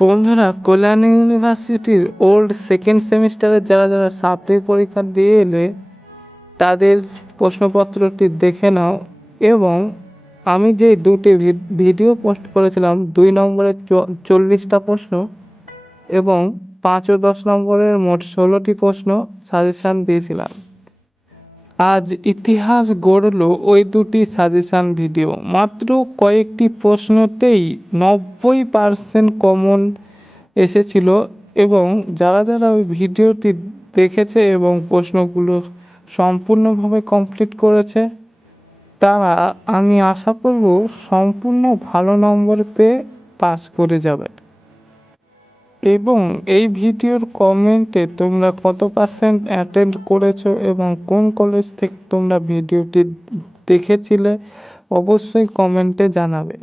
বন্ধুরা, কল্যাণী ইউনিভার্সিটির old second সেমিস্টারের যারা সাপ্লি পরীক্ষা দিয়ে এলে তাদের প্রশ্নপত্রটি দেখে নাও। এবং আমি যে দুটি ভিডিও পোস্ট করেছিলাম, 2 নম্বরের 40টা প্রশ্ন এবং 5 ও 10 নম্বরের মোট 16টি প্রশ্ন সাজেশান দিয়েছিলাম। আজ ইতিহাস গড়ল ওই দুটি সাজেশান ভিডিও। মাত্র কয়েকটি প্রশ্নতেই 90% কমন এসেছিল। এবং যারা ওই ভিডিওটি দেখেছে এবং প্রশ্নগুলো সম্পূর্ণভাবে কমপ্লিট করেছে, তারা আমি আশা করব সম্পূর্ণ ভালো নম্বর পেয়ে পাস করে যাবে। এবং এই ভিডিওর কমেন্টে তোমরা কত পার্সেন্ট অ্যাটেন্ড করেছো এবং কোন কলেজ থেকে তোমরা ভিডিওটি দেখেছিলে অবশ্যই কমেন্টে জানাবে।